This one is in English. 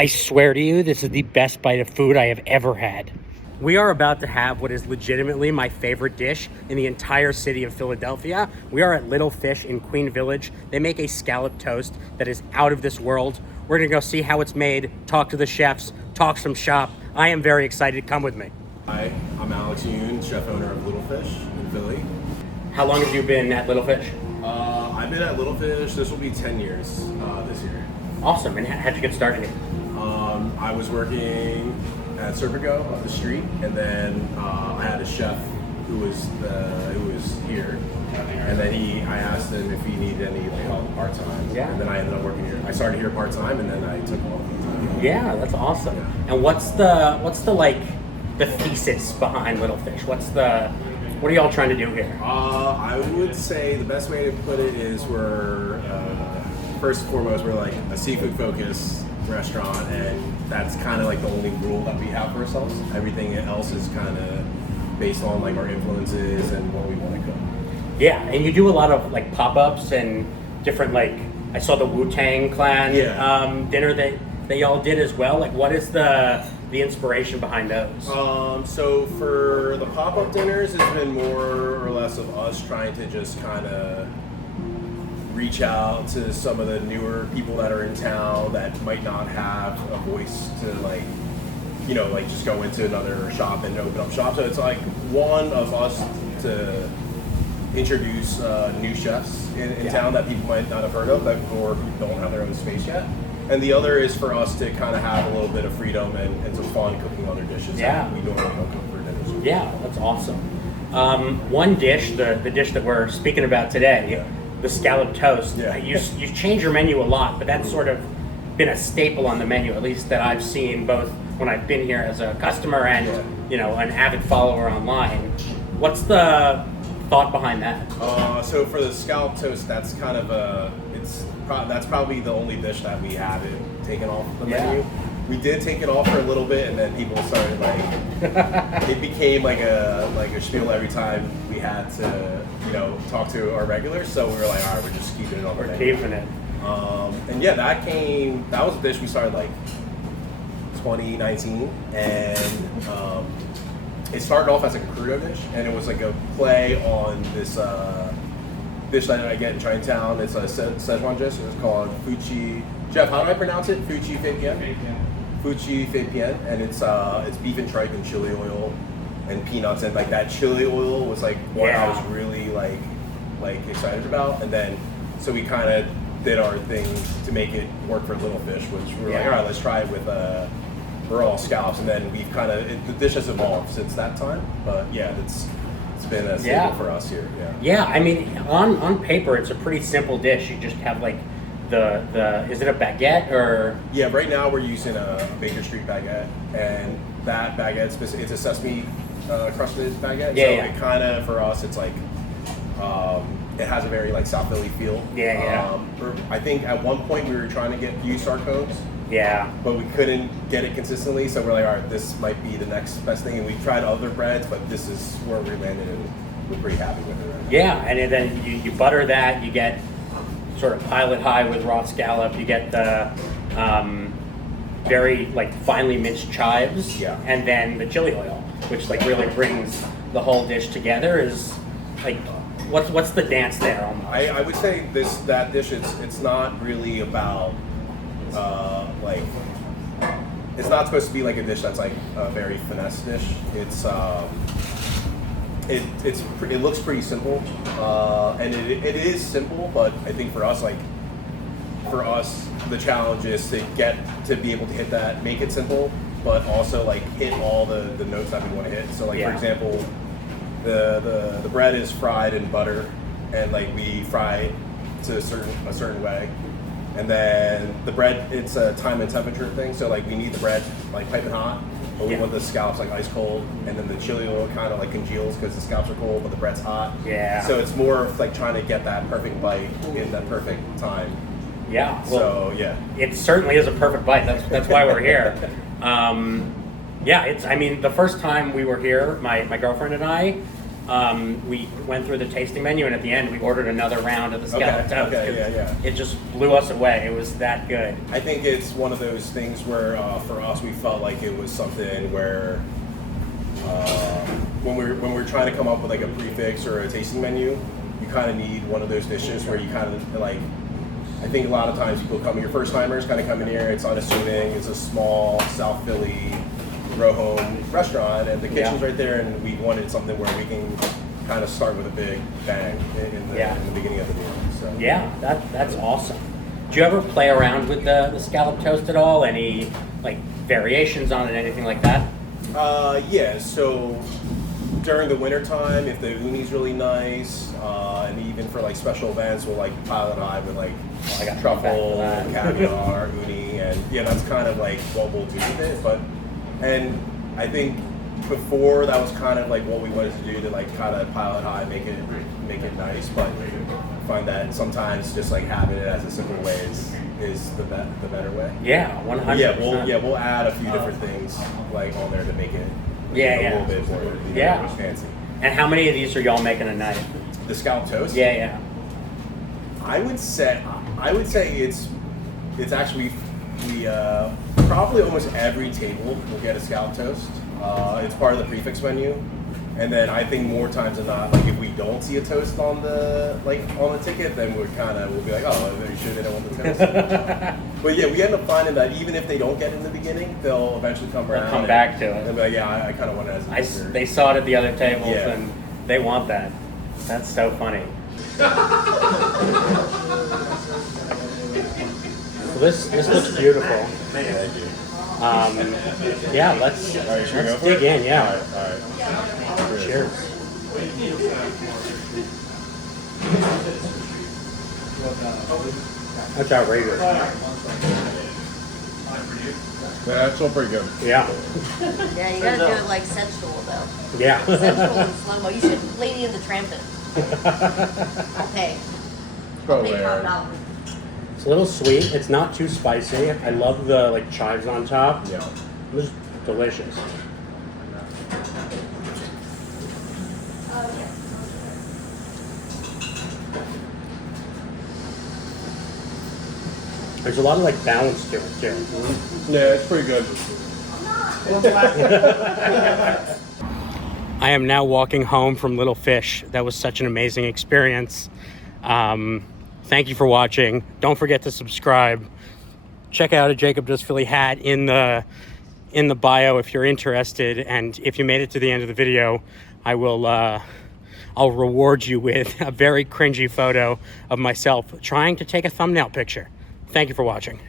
I swear to you, this is the best bite of food I have ever had. We are about to have what is legitimately my favorite dish in the entire city of Philadelphia. We are at Little Fish in Queen Village. They make a scallop toast that is out of this world. We're gonna go see how it's made, talk to the chefs, talk some shop. I am very excited. Come with me. Hi, I'm Alex Yoon, chef owner of Little Fish in Philly. How long have you been at Little Fish? I've been at Little Fish, this will be 10 years this year. Awesome, and how'd you get started here? I was working at Serpico up the street, and then I had a chef who was here, and then I asked him if he needed any help part time. Yeah. And then I ended up working here. I started here part time, and then I took off. Yeah, that's awesome. Yeah. And what's the like the thesis behind Little Fish? What are y'all trying to do here? I would say the best way to put it is we're first and foremost we're like a seafood focused restaurant, and that's kind of like the only rule that we have for ourselves. Everything else is kind of based on like our influences and what we want to cook. Yeah, and you do a lot of like pop-ups and different, like I saw the Wu-Tang Clan dinner that y'all did as well. Like, what is the inspiration behind those? So for the pop-up dinners, it's been more or less of us trying to just kind of reach out to some of the newer people that are in town that might not have a voice to like just go into another shop and open up shop. So it's like one of us to introduce new chefs in town that people might not have heard of or who don't have their own space yet. And the other is for us to kind of have a little bit of freedom and some fun cooking other dishes that we normally don't cook for dinners. Yeah, that's awesome. One dish, the dish that we're speaking about today, the scallop toast. Yeah. You change your menu a lot, but that's sort of been a staple on the menu, at least that I've seen both when I've been here as a customer and an avid follower online. What's the thought behind that? So for the scallop toast, that's kind of that's probably the only dish that we haven't taken off the menu. We did take it off for a little bit, and then people started it became like a spiel every time we had to talk to our regulars. So we were like, all right, we're just keeping it on the menu. We're keeping it. And that was a dish we started like 2019, and it started off as a crudo dish, and it was like a play on this dish that I get in Chinatown. It's a Szechuan dish. It's called Fuchi. Jeff, how do I pronounce it? Fuchi Fei Fuchi Fei, and it's beef and tripe and chili oil and peanuts, and like that chili oil was like what I was really like excited about. And then so we kind of did our thing to make it work for Little Fish, which we were like, all right, let's try it with raw scallops, and then we've kind of the dish has evolved since that time. But yeah, it's been a staple for us here. Yeah, I mean, on paper, it's a pretty simple dish. You just have like the is it a baguette or? Yeah, right now we're using a Baker Street baguette, and that baguette it's a sesame crusted baguette. It kind of for us it's like it has a very like South Philly feel. I think at one point we were trying to get used our cones. Yeah. But we couldn't get it consistently, so we're like, all right, this might be the next best thing. And we tried other breads, but this is where we landed, and we're pretty happy with it right now. Yeah, and then you butter that, you get sort of pilot high with raw scallop, you get the very like finely minced chives, and then the chili oil, which like really brings the whole dish together. Is like, what's the dance there almost? I would say that dish, it's not really about it's not supposed to be like a dish that's like a very finesse dish. It looks pretty simple, and it is simple. But I think for us, the challenge is to be able to hit that, make it simple, but also like hit all the notes that we want to hit. So like for example, the bread is fried in butter, and like we fry it to a certain way. And then the bread, it's a time and temperature thing. So like we need the bread like piping hot, but we want the scallops like ice cold. And then the chili oil kind of like congeals because the scallops are cold, but the bread's hot. Yeah. So it's more of like trying to get that perfect bite in that perfect time. Yeah. Well, it certainly is a perfect bite. That's why we're here. I mean, the first time we were here, my girlfriend and I, we went through the tasting menu, and at the end we ordered another round of the scallop toast. It just blew us away. It was that good. I think it's one of those things where for us we felt like it was something where when we're trying to come up with like a prefix or a tasting menu, you kind of need one of those dishes where you kind of like. I think a lot of times people come, your first timers kind of come in here, it's unassuming, it's a small South Philly row home restaurant, and the kitchen's right there, and we wanted something where we can kind of start with a big bang in the beginning of the meal. So. Yeah, that's awesome. Do you ever play around with the scallop toast at all? Any like variations on it, anything like that? Yeah, so during the winter time, if the uni's really nice, and even for like special events, we'll like pile it high with like truffle, caviar, uni, and yeah, that's kind of like what we'll do with it. And I think before that was kind of like what we wanted to do to like kind of pile it high, make it nice. But I find that sometimes just like having it as a simple way is the better way. Yeah, 100%. We'll add a few different things like on there to make it a little bit more fancy. And how many of these are y'all making a night? The scallop toast? Yeah. I would say it's actually we probably almost every table will get a scallop toast. It's part of the prefix menu, and then I think more times than not, like if we don't see a toast on the ticket, then we'll be like, oh, are you sure they don't want the toast? But yeah, we end up finding that even if they don't get it in the beginning, they'll eventually come around. They'll come back to it. They'll be like, yeah, I kind of want it as a dessert. They saw it at the other tables, and they want that. That's so funny. Well, this looks beautiful. Thank you. Yeah, let's dig in. Yeah. All right. Cheers. That's outrageous. Yeah, that's still pretty good. Yeah. Yeah, you gotta do it like sensual though. Yeah. Sensual and slow-mo. You should Lady and the Tramp it. Okay. I'll pay $5. It's a little sweet. It's not too spicy. I love the like chives on top. Yeah. This is delicious. There's a lot of like balance to it too. Yeah, it's pretty good. I am now walking home from Little Fish. That was such an amazing experience. Thank you for watching. Don't forget to subscribe. Check out a Jacob Does Philly hat in the bio if you're interested. And if you made it to the end of the video, I'll reward you with a very cringy photo of myself trying to take a thumbnail picture. Thank you for watching.